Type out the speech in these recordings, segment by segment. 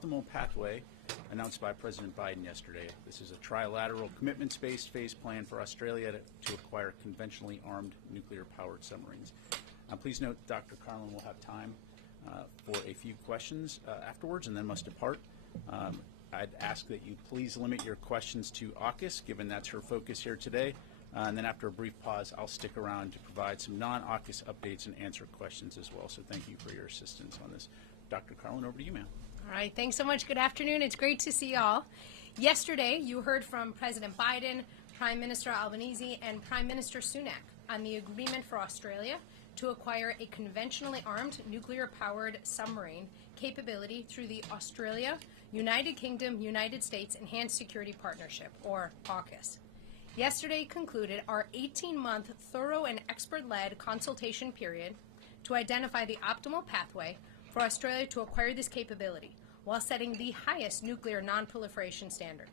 optimal pathway announced by President Biden yesterday. This is a trilateral commitments-based phase plan for Australia to acquire conventionally armed nuclear-powered submarines. Please note Dr. Carlin will have time for a few questions afterwards and then must depart. I'd ask that you please limit your questions to AUKUS, given that's her focus here today. And then after a brief pause, I'll stick around to provide some non-AUKUS updates and answer questions as well. So thank you for your assistance on this. Dr. Carlin, over to you, ma'am. All right, thanks so much. Good afternoon. It's great to see you all. Yesterday, you heard from President Biden, Prime Minister Albanese, and Prime Minister Sunak on the agreement for Australia to acquire a conventionally armed nuclear-powered submarine capability through the Australia, United Kingdom, United States Enhanced Security Partnership, or AUKUS. Yesterday concluded our 18-month thorough and expert-led consultation period to identify the optimal pathway for Australia to acquire this capability while setting the highest nuclear non-proliferation standard.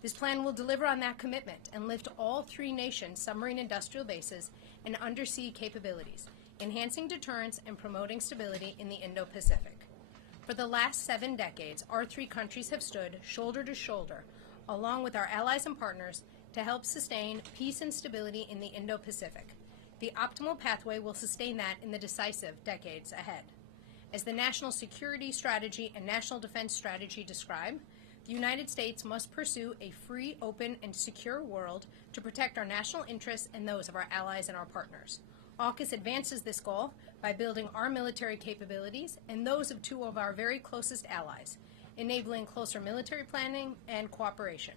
This plan will deliver on that commitment and lift all three nations' submarine industrial bases and undersea capabilities, enhancing deterrence and promoting stability in the Indo-Pacific. For the last 7 decades, our three countries have stood shoulder to shoulder, along with our allies and partners, to help sustain peace and stability in the Indo-Pacific. The optimal pathway will sustain that in the decisive decades ahead. As the National Security Strategy and National Defense Strategy describe, the United States must pursue a free, open, and secure world to protect our national interests and those of our allies and our partners. AUKUS advances this goal by building our military capabilities and those of 2 of our very closest allies, enabling closer military planning and cooperation.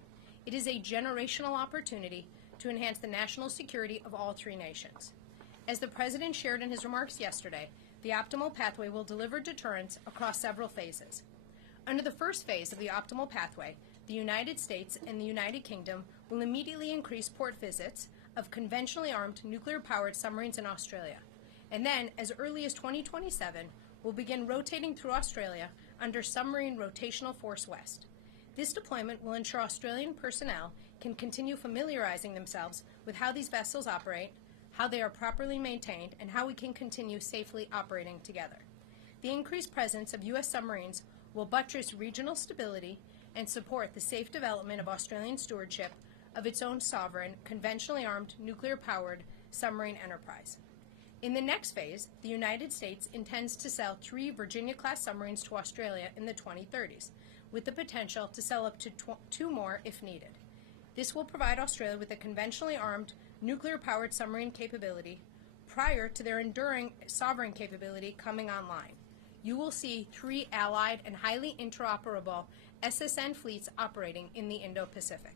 It is a generational opportunity to enhance the national security of all 3 nations. As the President shared in his remarks yesterday, the optimal pathway will deliver deterrence across several phases. Under the first phase of the optimal pathway, the United States and the United Kingdom will immediately increase port visits of conventionally armed nuclear-powered submarines in Australia, and then, as early as 2027, will begin rotating through Australia under Submarine Rotational Force West. This deployment will ensure Australian personnel can continue familiarizing themselves with how these vessels operate, how they are properly maintained, and how we can continue safely operating together. The increased presence of U.S. submarines will buttress regional stability and support the safe development of Australian stewardship of its own sovereign, conventionally armed, nuclear-powered submarine enterprise. In the next phase, the United States intends to sell 3 Virginia-class submarines to Australia in the 2030s, with the potential to sell up to 2 more if needed. This will provide Australia with a conventionally armed, nuclear-powered submarine capability prior to their enduring sovereign capability coming online. You will see 3 allied and highly interoperable SSN fleets operating in the Indo-Pacific.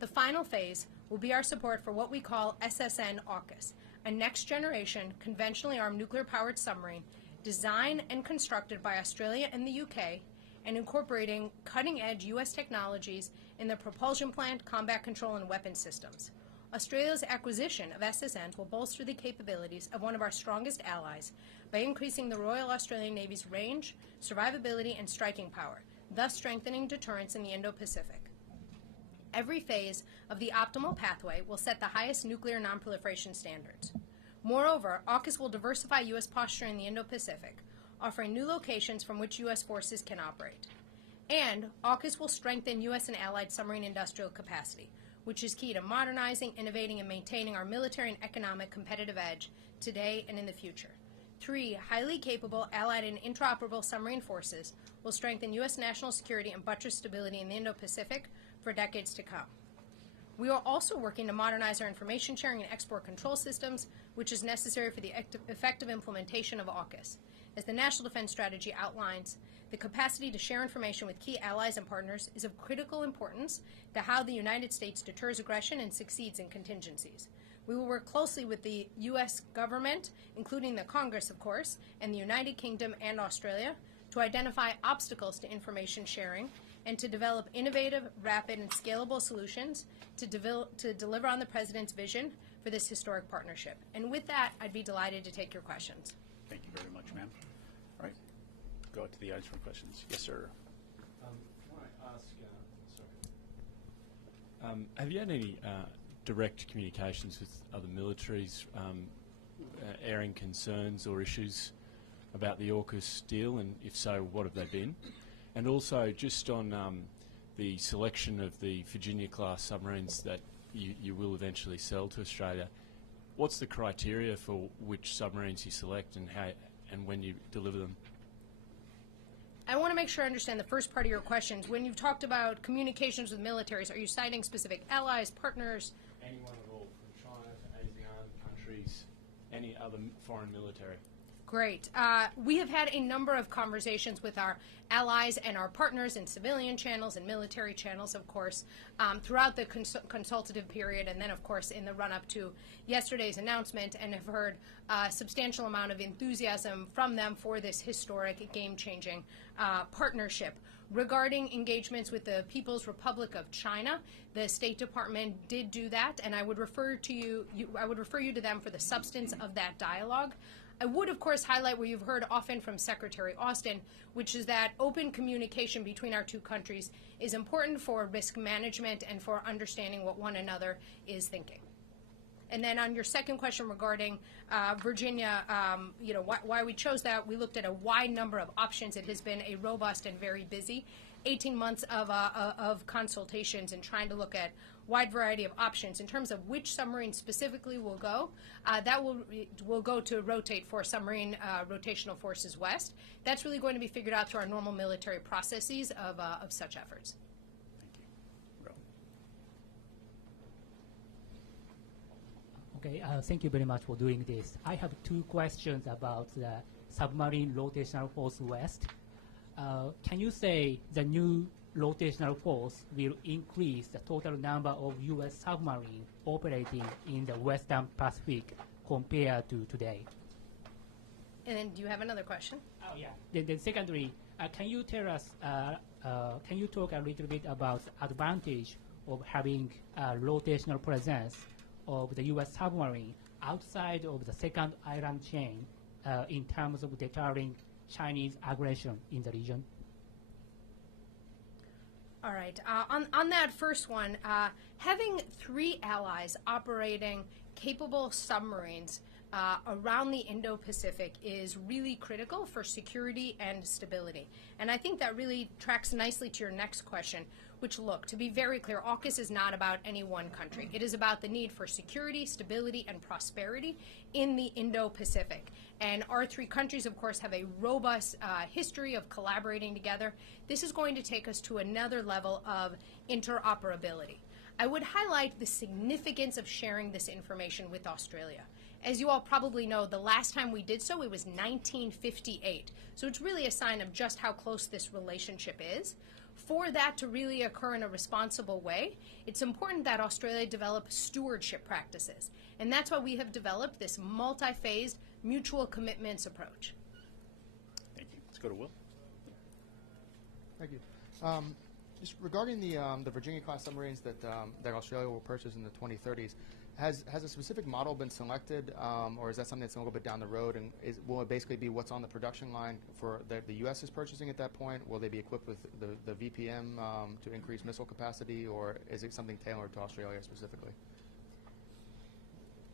The final phase will be our support for what we call SSN AUKUS, a next-generation conventionally armed nuclear-powered submarine designed and constructed by Australia and the UK and incorporating cutting-edge U.S. technologies in the propulsion plant, combat control, and weapons systems. Australia's acquisition of SSNs will bolster the capabilities of one of our strongest allies by increasing the Royal Australian Navy's range, survivability, and striking power, thus strengthening deterrence in the Indo-Pacific. Every phase of the optimal pathway will set the highest nuclear non-proliferation standards. Moreover, AUKUS will diversify U.S. posture in the Indo-Pacific, offering new locations from which U.S. forces can operate. And AUKUS will strengthen U.S. and allied submarine industrial capacity, which is key to modernizing, innovating, and maintaining our military and economic competitive edge today and in the future. 3 highly capable allied and interoperable submarine forces will strengthen U.S. national security and buttress stability in the Indo-Pacific for decades to come. We are also working to modernize our information sharing and export control systems, which is necessary for the effective implementation of AUKUS. As the National Defense Strategy outlines, the capacity to share information with key allies and partners is of critical importance to how the United States deters aggression and succeeds in contingencies. We will work closely with the U.S. government, including the Congress, of course, and the United Kingdom and Australia, to identify obstacles to information sharing and to develop innovative, rapid, and scalable solutions to deliver on the President's vision for this historic partnership. And with that, I'd be delighted to take your questions. Thank you very much, ma'am. All right, go to the audience for questions. Yes, sir. Can I ask, have you had any direct communications with other militaries airing concerns or issues about the AUKUS deal, and if so, what have they been? And also, just on the selection of the Virginia-class submarines that you will eventually sell to Australia, what's the criteria for which submarines you select and how and when you deliver them? I want to make sure I understand the first part of your questions. When you've talked about communications with militaries, are you citing specific allies, partners? Anyone at all, from China to ASEAN countries, any other foreign military. Great. We have had a number of conversations with our allies and our partners in civilian channels and military channels, of course, throughout the consultative period and then, of course, in the run-up to yesterday's announcement, and have heard a substantial amount of enthusiasm from them for this historic, game-changing partnership. Regarding engagements with the People's Republic of China, the State Department did do that, and I would refer you to them for the substance of that dialogue. I would, of course, highlight what you've heard often from Secretary Austin, which is that open communication between our two countries is important for risk management and for understanding what one another is thinking. And then on your second question regarding Virginia, why we chose that, we looked at a wide number of options. It has been a robust and very busy 18 months of consultations and trying to look at wide variety of options. In terms of which submarine specifically will go, that will go to rotate for submarine rotational forces west. That's really going to be figured out through our normal military processes of such efforts. Thank you. Okay, thank you very much for doing this. I have two questions about the submarine rotational force west. Can you say the new rotational force will increase the total number of U.S. submarines operating in the Western Pacific compared to today? And then do you have another question? Oh, yeah. Then secondly, can you tell us, can you talk a little bit about the advantage of having a rotational presence of the U.S. submarine outside of the second island chain in terms of deterring Chinese aggression in the region? All right. On that first one, having three allies operating capable submarines around the Indo-Pacific is really critical for security and stability. And I think that really tracks nicely to your next question, which, look, to be very clear, AUKUS is not about any one country. It is about the need for security, stability, and prosperity in the Indo-Pacific. And our three countries, of course, have a robust history of collaborating together. This is going to take us to another level of interoperability. I would highlight the significance of sharing this information with Australia. As you all probably know, the last time we did so, it was 1958. So it's really a sign of just how close this relationship is. For that to really occur in a responsible way, it's important that Australia develop stewardship practices. And that's why we have developed this multi-phased mutual commitments approach. Thank you. Let's go to Will. Thank you. Just regarding the Virginia-class submarines that Australia will purchase in the 2030s, has a specific model been selected, or is that something that's a little bit down the road? And will it basically be what's on the production line for the U.S. is purchasing at that point? Will they be equipped with the VPM to increase missile capacity, or is it something tailored to Australia specifically?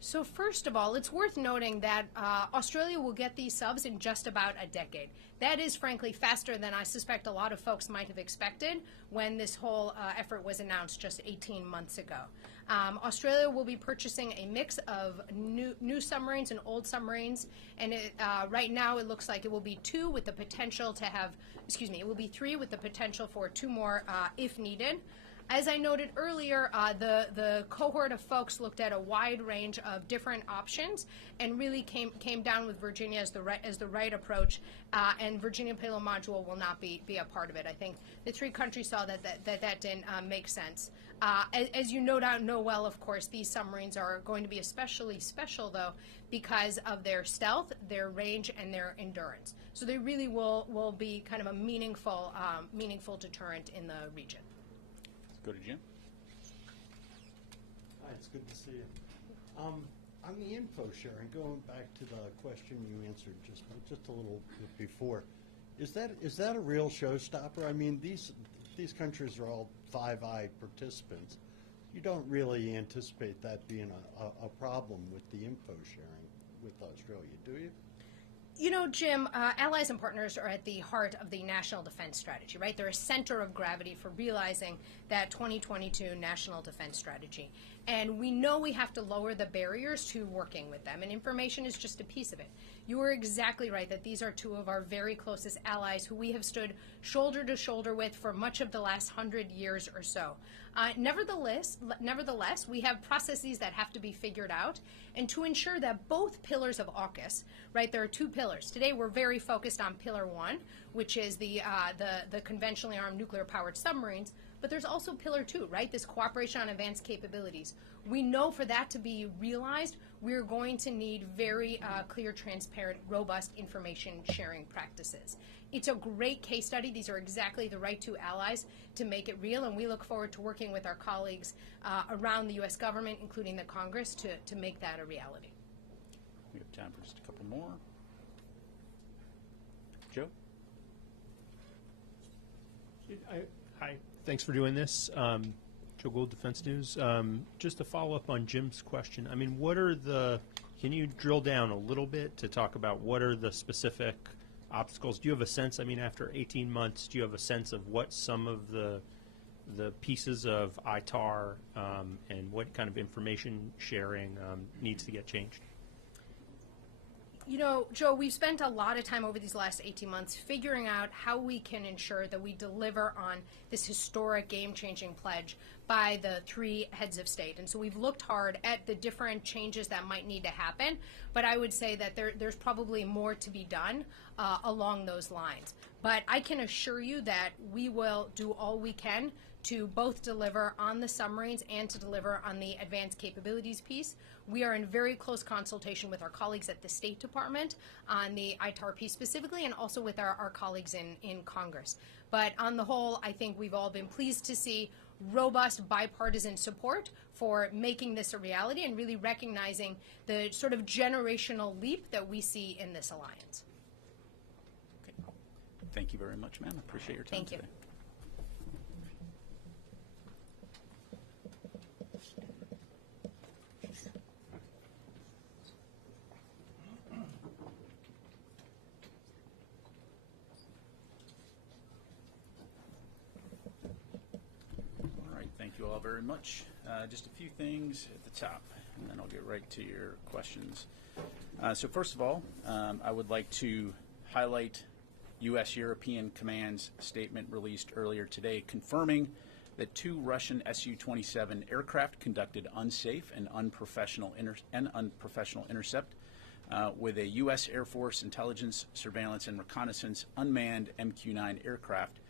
So first of all, it's worth noting that Australia will get these subs in just about a decade. That is, frankly, faster than I suspect a lot of folks might have expected when this whole effort was announced just 18 months ago. Australia will be purchasing a mix of new submarines and old submarines, and right now it looks like it will be two with the potential to have, it will be three with the potential for two more if needed. As I noted earlier, the cohort of folks looked at a wide range of different options and really came down with Virginia as the right approach, and Virginia payload module will not be a part of it. I think the three countries saw that didn't make sense. As you no doubt know well, of course, these submarines are going to be especially special, though, because of their stealth, their range, and their endurance. So they really will be kind of a meaningful deterrent in the region. Go to Jim. Hi, it's good to see you. On the info sharing, going back to the question you answered just a little bit before, is that a real showstopper? I mean, these countries are all Five Eye participants. You don't really anticipate that being a problem with the info sharing with Australia, do you? You know, Jim, allies and partners are at the heart of the national defense strategy, right? They're a center of gravity for realizing that 2022 national defense strategy. And we know we have to lower the barriers to working with them, and information is just a piece of it. You are exactly right that these are two of our very closest allies who we have stood shoulder to shoulder with for much of the last 100 years or so. Nevertheless, we have processes that have to be figured out, and to ensure that both pillars of AUKUS, right, there are two pillars. Today we're very focused on Pillar 1, which is the conventionally armed nuclear-powered submarines, but there's also Pillar 2, right, this cooperation on advanced capabilities. We know for that to be realized, we're going to need very clear, transparent, robust information sharing practices. It's a great case study. These are exactly the right two allies to make it real, and we look forward to working with our colleagues around the U.S. government, including the Congress, to make that a reality. We have time for just a couple more. Joe? Hi, thanks for doing this. Joe Gould, Defense News. Just to follow up on Jim's question, I mean, can you drill down a little bit to talk about what are the specific obstacles? Do you have a sense, I mean, after 18 months, do you have a sense of what some of the pieces of ITAR and what kind of information sharing needs to get changed? You know, Joe, we've spent a lot of time over these last 18 months figuring out how we can ensure that we deliver on this historic game-changing pledge by the three heads of state. And so we've looked hard at the different changes that might need to happen, but I would say that there's probably more to be done along those lines. But I can assure you that we will do all we can to both deliver on the submarines and to deliver on the advanced capabilities piece. We are in very close consultation with our colleagues at the State Department on the ITAR piece specifically, and also with our colleagues in Congress. But on the whole, I think we've all been pleased to see robust bipartisan support for making this a reality and really recognizing the sort of generational leap that we see in this alliance. Okay. Thank you very much, ma'am. I appreciate your time Thank you. today. Thank you all very much. Just a few things at the top, and then I'll get right to your questions. So first of all, I would like to highlight U.S. European Command's statement released earlier today confirming that two Russian Su-27 aircraft conducted unsafe and unprofessional intercept with a U.S. Air Force intelligence, surveillance, and reconnaissance unmanned MQ-9 aircraft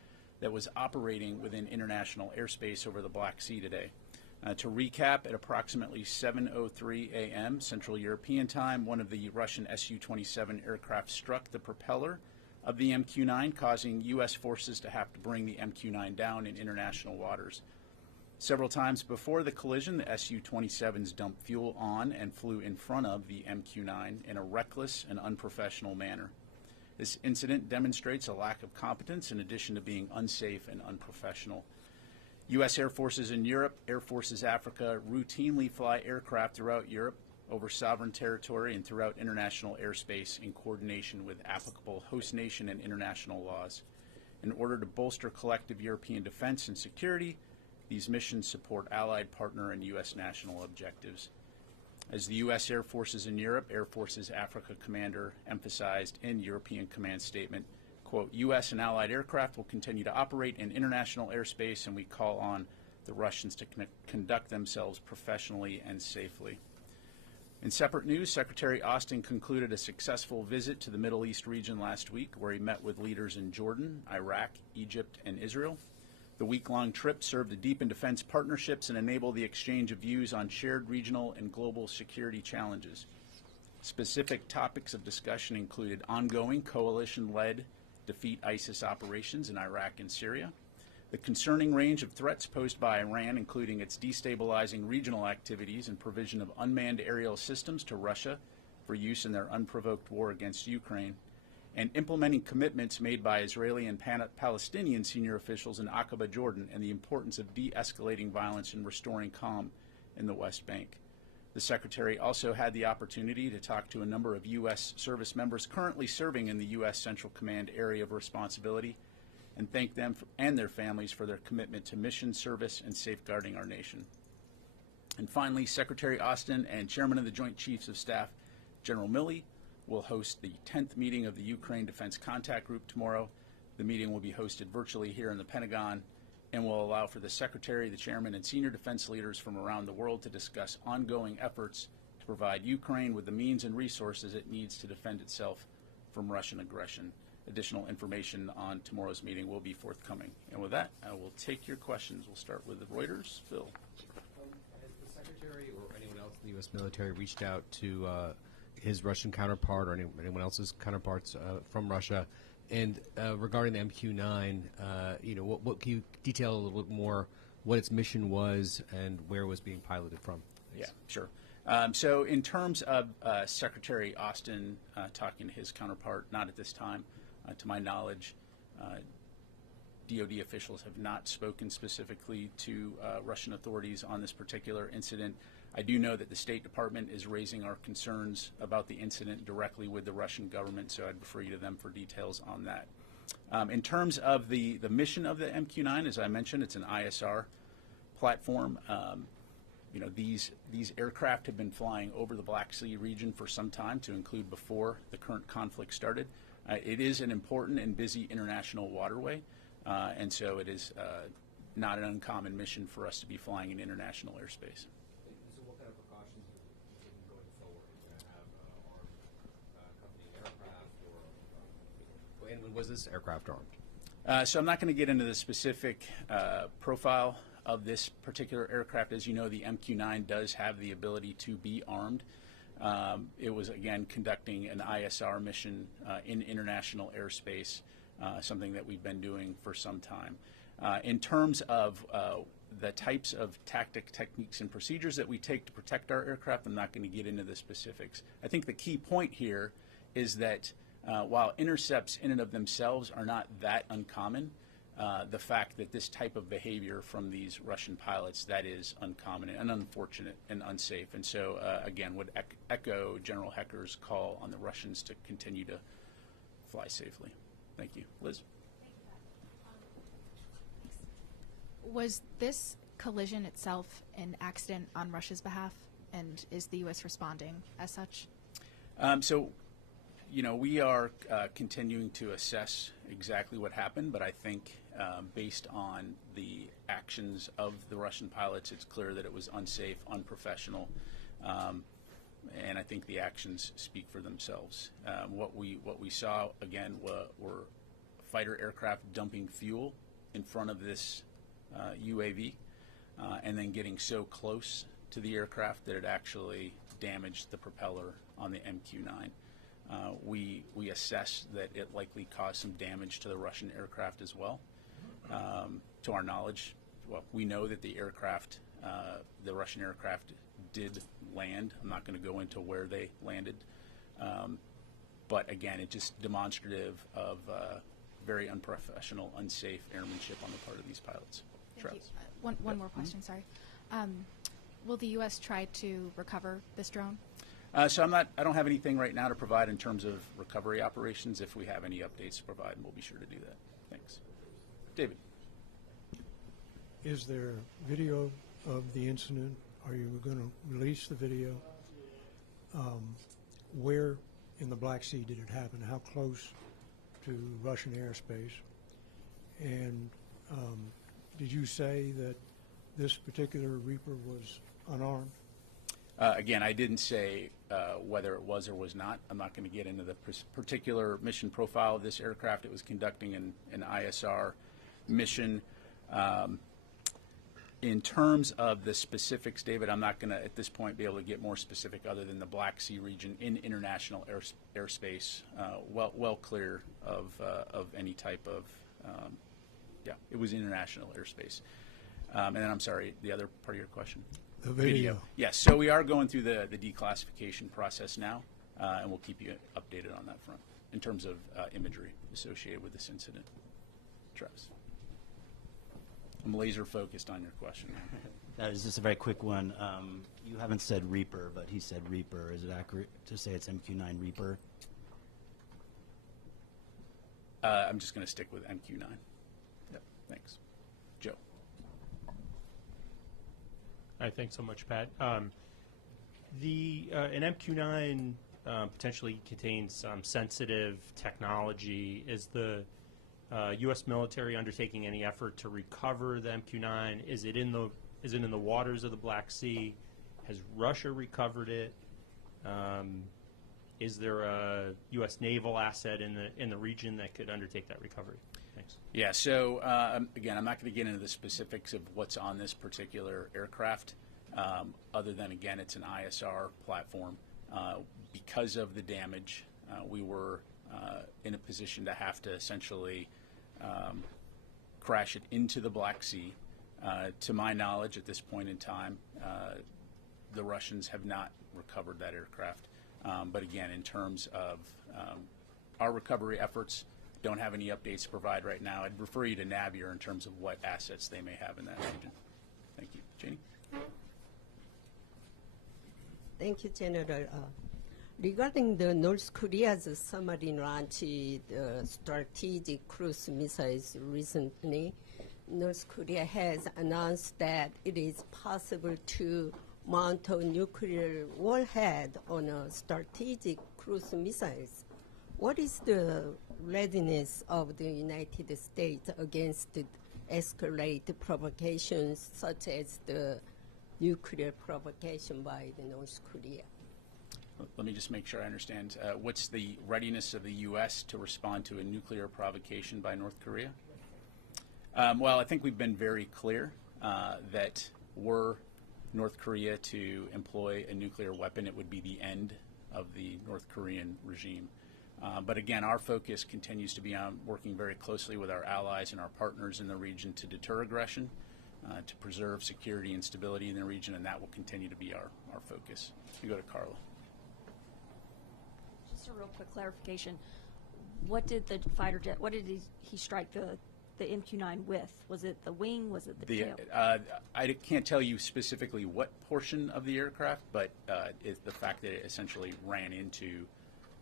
that was operating within international airspace over the Black Sea today. To recap, at approximately 7:03 a.m. Central European Time, one of the Russian Su-27 aircraft struck the propeller of the MQ-9, causing U.S. forces to have to bring the MQ-9 down in international waters. Several times before the collision, the Su-27s dumped fuel on and flew in front of the MQ-9 in a reckless and unprofessional manner. This incident demonstrates a lack of competence in addition to being unsafe and unprofessional. U.S. Air Forces in Europe, Air Forces Africa routinely fly aircraft throughout Europe over sovereign territory and throughout international airspace in coordination with applicable host nation and international laws. In order to bolster collective European defense and security, these missions support allied, partner, and U.S. national objectives. As the U.S. Air Forces in Europe, Air Forces Africa commander emphasized in European Command statement, quote, U.S. and allied aircraft will continue to operate in international airspace, and we call on the Russians to conduct themselves professionally and safely. In separate news, Secretary Austin concluded a successful visit to the Middle East region last week, where he met with leaders in Jordan, Iraq, Egypt, and Israel. The week-long trip served to deepen defense partnerships and enable the exchange of views on shared regional and global security challenges. Specific topics of discussion included ongoing coalition-led defeat ISIS operations in Iraq and Syria, the concerning range of threats posed by Iran, including its destabilizing regional activities and provision of unmanned aerial systems to Russia for use in their unprovoked war against Ukraine, and implementing commitments made by Israeli and Palestinian senior officials in Aqaba, Jordan, and the importance of de-escalating violence and restoring calm in the West Bank. The Secretary also had the opportunity to talk to a number of U.S. service members currently serving in the U.S. Central Command area of responsibility and thank them and their families for their commitment to mission, service, and safeguarding our nation. And finally, Secretary Austin and Chairman of the Joint Chiefs of Staff, General Milley, will host the 10th meeting of the Ukraine Defense Contact Group tomorrow. The meeting will be hosted virtually here in the Pentagon and will allow for the Secretary, the Chairman, and senior defense leaders from around the world to discuss ongoing efforts to provide Ukraine with the means and resources it needs to defend itself from Russian aggression. Additional information on tomorrow's meeting will be forthcoming. And with that, I will take your questions. We'll start with the Reuters. Phil. Has the Secretary or anyone else in the U.S. military reached out to his Russian counterpart or anyone else's counterparts from Russia? And regarding the MQ-9, what can you detail a little bit more what its mission was and where it was being piloted from? Yeah, sure. So in terms of Secretary Austin talking to his counterpart, not at this time. To my knowledge, DoD officials have not spoken specifically to Russian authorities on this particular incident. I do know that the State Department is raising our concerns about the incident directly with the Russian government, so I'd refer you to them for details on that. In terms of the mission of the MQ-9, as I mentioned, it's an ISR platform. These aircraft have been flying over the Black Sea region for some time, to include before the current conflict started. It is an important and busy international waterway, and so it is not an uncommon mission for us to be flying in international airspace. So what kind of precautions are you taking going forward? Are you going to have armed company aircraft and when was this aircraft armed? So I'm not going to get into the specific profile of this particular aircraft. As you know, the MQ-9 does have the ability to be armed. It was, again, conducting an ISR mission in international airspace, something that we've been doing for some time. In terms of the types of techniques, and procedures that we take to protect our aircraft, I'm not going to get into the specifics. I think the key point here is that while intercepts in and of themselves are not that uncommon, the fact that this type of behavior from these Russian pilots, that is uncommon and unfortunate and unsafe. And so, again, would echo General Hecker's call on the Russians to continue to fly safely. Thank you. Liz? Was this collision itself an accident on Russia's behalf, and is the U.S. responding as such? We are continuing to assess exactly what happened, but I think based on the actions of the Russian pilots, it's clear that it was unsafe, unprofessional, and I think the actions speak for themselves. What we saw, again, were fighter aircraft dumping fuel in front of this UAV and then getting so close to the aircraft that it actually damaged the propeller on the MQ-9. We assess that it likely caused some damage to the Russian aircraft as well. To our knowledge, we know that the Russian aircraft did land. I'm not going to go into where they landed. But again, it's just demonstrative of very unprofessional, unsafe airmanship on the part of these pilots. Thank you. One more question, sorry. Will the U.S. try to recover this drone? So I don't have anything right now to provide in terms of recovery operations. If we have any updates to provide, we'll be sure to do that. Thanks. David. Is there video of the incident? Are you going to release the video? Where in the Black Sea did it happen? How close to Russian airspace? And did you say that this particular Reaper was unarmed? Again, I didn't say whether it was or was not. I'm not going to get into the particular mission profile of this aircraft. It was conducting an ISR mission. In terms of the specifics, David, I'm not going to, at this point, be able to get more specific other than the Black Sea region in international airspace, well clear of any type of, it was international airspace. And then, I'm sorry, the other part of your question? The video. Yes, so we are going through the declassification process now, and we'll keep you updated on that front in terms of imagery associated with this incident. Travis. I'm laser focused on your question. That is just a very quick one. You haven't said Reaper, but he said Reaper. Is it accurate to say it's MQ-9 Reaper? I'm just going to stick with MQ-9. Yep, thanks. Joe. All right, thanks so much, Pat. An MQ-9 potentially contains some sensitive technology. Is the U.S. military undertaking any effort to recover the MQ-9? Is it in the waters of the Black Sea? Has Russia recovered it? Is there a U.S. naval asset in the region that could undertake that recovery? Thanks. Yeah, so again, I'm not going to get into the specifics of what's on this particular aircraft, other than, again, it's an ISR platform. Because of the damage, we were in a position to have to essentially crash it into the Black Sea. To my knowledge, at this point in time, the Russians have not recovered that aircraft. But again, in terms of our recovery efforts, don't have any updates to provide right now. I'd refer you to Navier in terms of what assets they may have in that region. Thank you. Janie? Thank you, General. Regarding the North Korea's submarine launched strategic cruise missiles recently, North Korea has announced that it is possible to mount a nuclear warhead on a strategic cruise missiles. What is the readiness of the United States against escalated provocations such as the nuclear provocation by the North Korea? Let me just make sure I understand. What's the readiness of the U.S. to respond to a nuclear provocation by North Korea? Well, I think we've been very clear that were North Korea to employ a nuclear weapon, it would be the end of the North Korean regime. But again, our focus continues to be on working very closely with our allies and our partners in the region to deter aggression, to preserve security and stability in the region, and that will continue to be our focus. We go to Carla. Just a real quick clarification. What did the fighter jet, what did he strike the MQ-9 with? Was it the wing? Was it the tail? I can't tell you specifically what portion of the aircraft, but it's the fact that it essentially ran into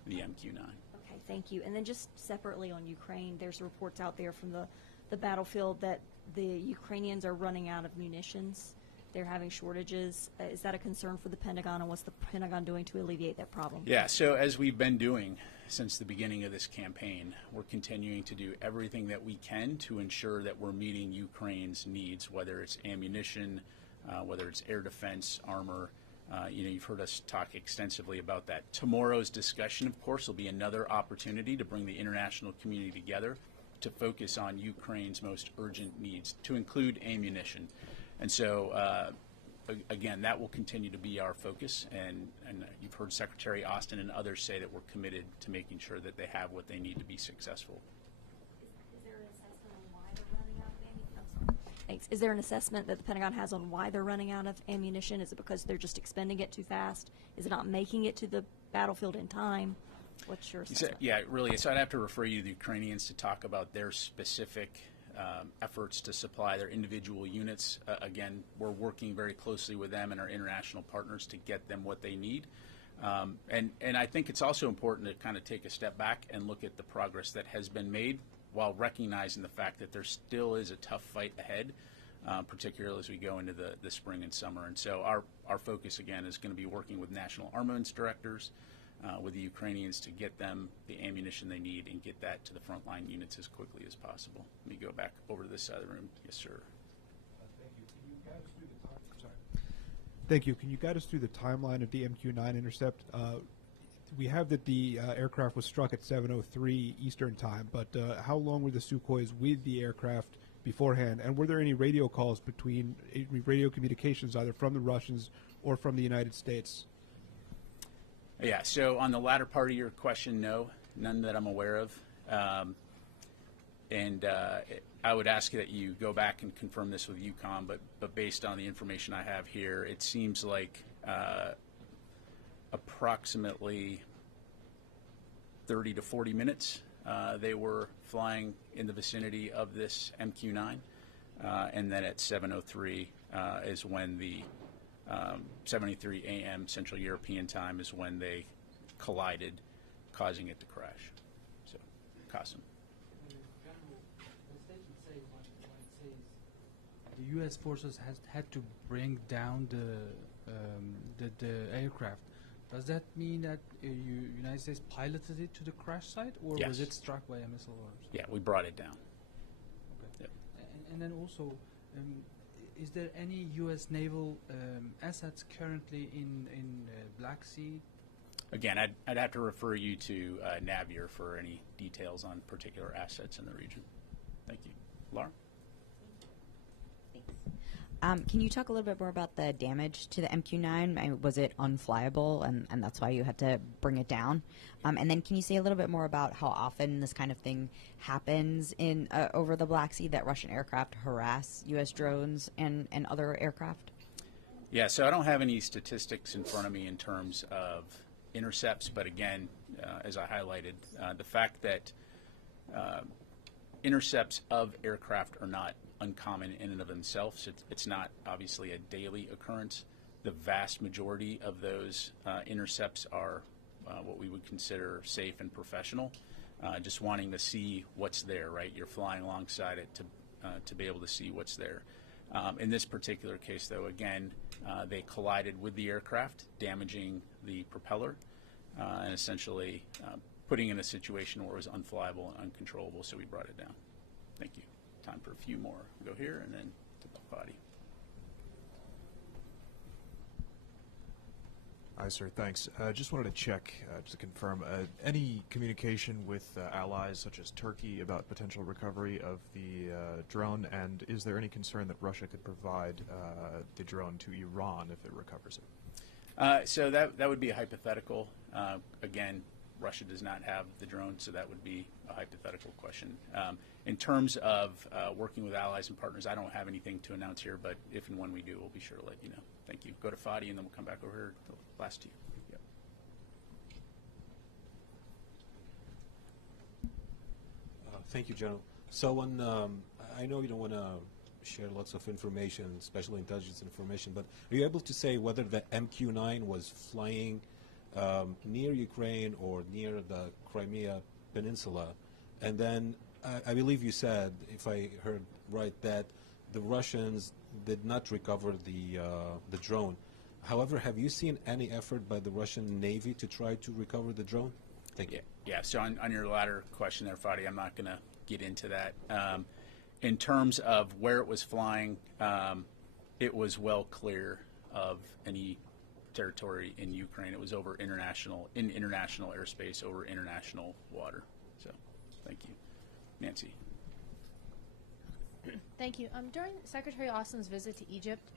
the MQ-9. Okay, thank you. And then just separately on Ukraine, there's reports out there from the battlefield that the Ukrainians are running out of munitions. They're having shortages. Is that a concern for the Pentagon, and what's the Pentagon doing to alleviate that problem? Yeah, so as we've been doing since the beginning of this campaign, we're continuing to do everything that we can to ensure that we're meeting Ukraine's needs, whether it's ammunition, whether it's air defense, armor. You've heard us talk extensively about that. Tomorrow's discussion, of course, will be another opportunity to bring the international community together to focus on Ukraine's most urgent needs, to include ammunition. And so, again, that will continue to be our focus, and you've heard Secretary Austin and others say that we're committed to making sure that they have what they need to be successful. Is there an assessment on why they're running out of ammunition? Thanks. Is there an assessment that the Pentagon has on why they're running out of ammunition? Is it because they're just expending it too fast? Is it not making it to the battlefield in time? What's your assessment? Yeah, really, so I'd have to refer you to the Ukrainians to talk about their specific efforts to supply their individual units. Again, we're working very closely with them and our international partners to get them what they need. And I think it's also important to kind of take a step back and look at the progress that has been made while recognizing the fact that there still is a tough fight ahead, particularly as we go into the spring and summer. And so our focus, again, is going to be working with national armaments directors, with the Ukrainians to get them the ammunition they need and get that to the frontline units as quickly as possible. Let me go back over to this side of the room. Yes, sir. Thank you. Can you guide us through the timeline of the MQ-9 intercept? We have that the aircraft was struck at 7:03 Eastern time, but how long were the Sukhois with the aircraft beforehand? And were there any radio calls between radio communications either from the Russians or from the United States? Yeah, so on the latter part of your question, no, none that I'm aware of. And I would ask that you go back and confirm this with UCOM, but based on the information I have here, it seems like approximately 30 to 40 minutes they were flying in the vicinity of this MQ-9. and then at 7:03 is when the 7:03 a.m. Central European Time is when they collided, causing it to crash. So, Qasim. The U.S. forces has had to bring down the aircraft. Does that mean that United States piloted it to the crash site, or Yes. was it struck by a missile? Yeah, we brought it down. Okay. Yep. And then also, is there any U.S. naval assets currently in Black Sea? Again, I'd have to refer you to Navier for any details on particular assets in the region. Thank you. Laura? Can you talk a little bit more about the damage to the MQ-9? Was it unflyable, and that's why you had to bring it down? And then can you say a little bit more about how often this kind of thing happens in over the Black Sea, that Russian aircraft harass U.S. drones and other aircraft? Yeah, so I don't have any statistics in front of me in terms of intercepts, but again, as I highlighted, the fact that intercepts of aircraft are not uncommon in and of themselves. It's not obviously a daily occurrence. The vast majority of those intercepts are what we would consider safe and professional, just wanting to see what's there, right? You're flying alongside it to be able to see what's there. In this particular case, though, again, they collided with the aircraft, damaging the propeller, and essentially putting in a situation where it was unflyable and uncontrollable, so we brought it down. Thank you. Time for a few more. We'll go here and then to the body. Hi, sir. Thanks. Just wanted to check, just to confirm, any communication with allies such as Turkey about potential recovery of the drone, and is there any concern that Russia could provide the drone to Iran if it recovers it? So that would be a hypothetical. Again, Russia does not have the drone, so that would be a hypothetical question. In terms of working with allies and partners, I don't have anything to announce here, but if and when we do, we'll be sure to let you know. Thank you. Go to Fadi, and then we'll come back over here to the last two. Yep. Thank you, General. So I know you don't want to share lots of information, especially intelligence information, but are you able to say whether the MQ-9 was flying near Ukraine or near the Crimea Peninsula? And then I believe you said, if I heard right, that the Russians did not recover the drone. However, have you seen any effort by the Russian Navy to try to recover the drone? Thank you. Yeah, so on your latter question there, Fadi, I'm not going to get into that. In terms of where it was flying, it was well clear of any territory in Ukraine. It was over international airspace, over international water. So, thank you. Nancy. Thank you. During Secretary Austin's visit to Egypt,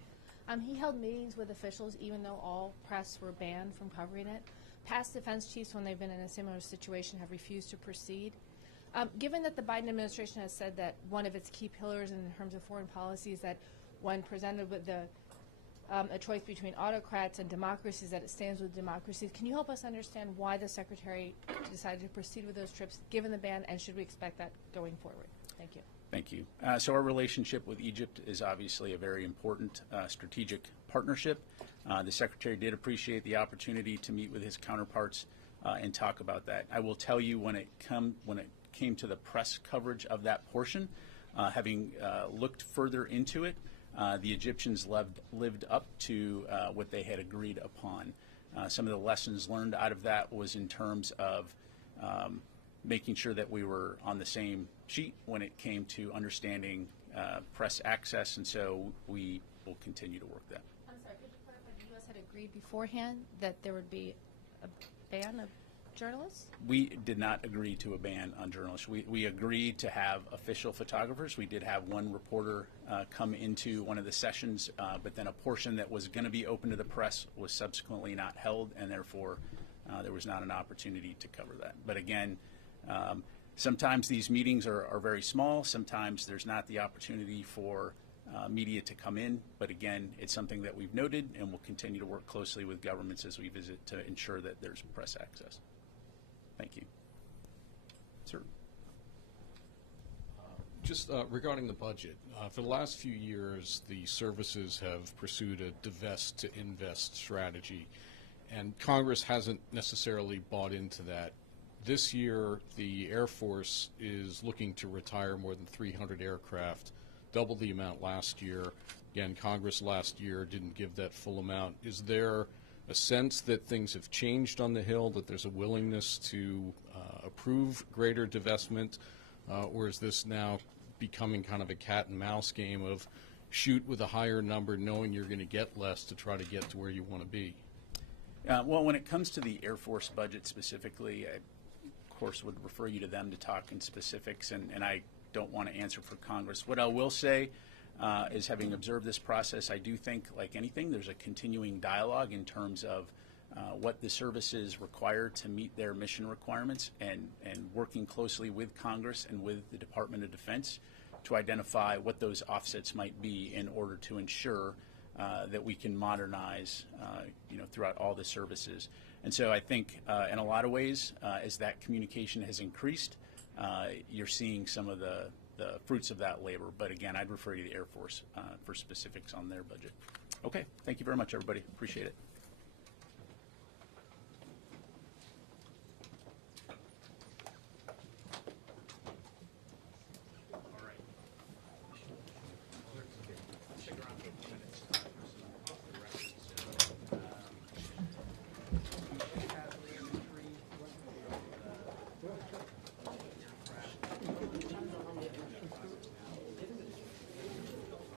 he held meetings with officials even though all press were banned from covering it. Past defense chiefs, when they've been in a similar situation, have refused to proceed. Given that the Biden administration has said that one of its key pillars in terms of foreign policy is that when presented with a choice between autocrats and democracies, that it stands with democracies, can you help us understand why the Secretary decided to proceed with those trips given the ban, and should we expect that going forward? Thank you. Thank you. So our relationship with Egypt is obviously a very important strategic partnership. The Secretary did appreciate the opportunity to meet with his counterparts and talk about that. I will tell you, when it came to the press coverage of that portion, having looked further into it, the Egyptians lived up to what they had agreed upon. Some of the lessons learned out of that was in terms of making sure that we were on the same sheet when it came to understanding press access, and so we will continue to work that. I'm sorry, could you clarify, the U.S. had agreed beforehand that there would be a ban of journalists? We did not agree to a ban on journalists. We agreed to have official photographers. We did have one reporter come into one of the sessions, but then a portion that was going to be open to the press was subsequently not held, and therefore there was not an opportunity to cover that. But again, sometimes these meetings are very small. Sometimes there's not the opportunity for media to come in. But again, it's something that we've noted, and we'll continue to work closely with governments as we visit to ensure that there's press access. Thank you. Sir. Just regarding the budget, for the last few years, the services have pursued a divest to invest strategy, and Congress hasn't necessarily bought into that. This year, the Air Force is looking to retire more than 300 aircraft, double the amount last year. Again, Congress last year didn't give that full amount. Is there a sense that things have changed on the Hill, that there's a willingness to approve greater divestment, or is this now becoming kind of a cat and mouse game of shoot with a higher number knowing you're going to get less to try to get to where you want to be? Well, when it comes to the Air Force budget specifically, I, of course, would refer you to them to talk in specifics, and I don't want to answer for Congress. What I will say is, having observed this process, I do think, like anything, there's a continuing dialogue in terms of what the services require to meet their mission requirements, and working closely with Congress and with the Department of Defense to identify what those offsets might be in order to ensure that we can modernize throughout all the services. And so I think in a lot of ways, as that communication has increased, you're seeing some of the fruits of that labor. But again, I'd refer you to the Air Force for specifics on their budget. Okay, thank you very much, everybody. Appreciate it.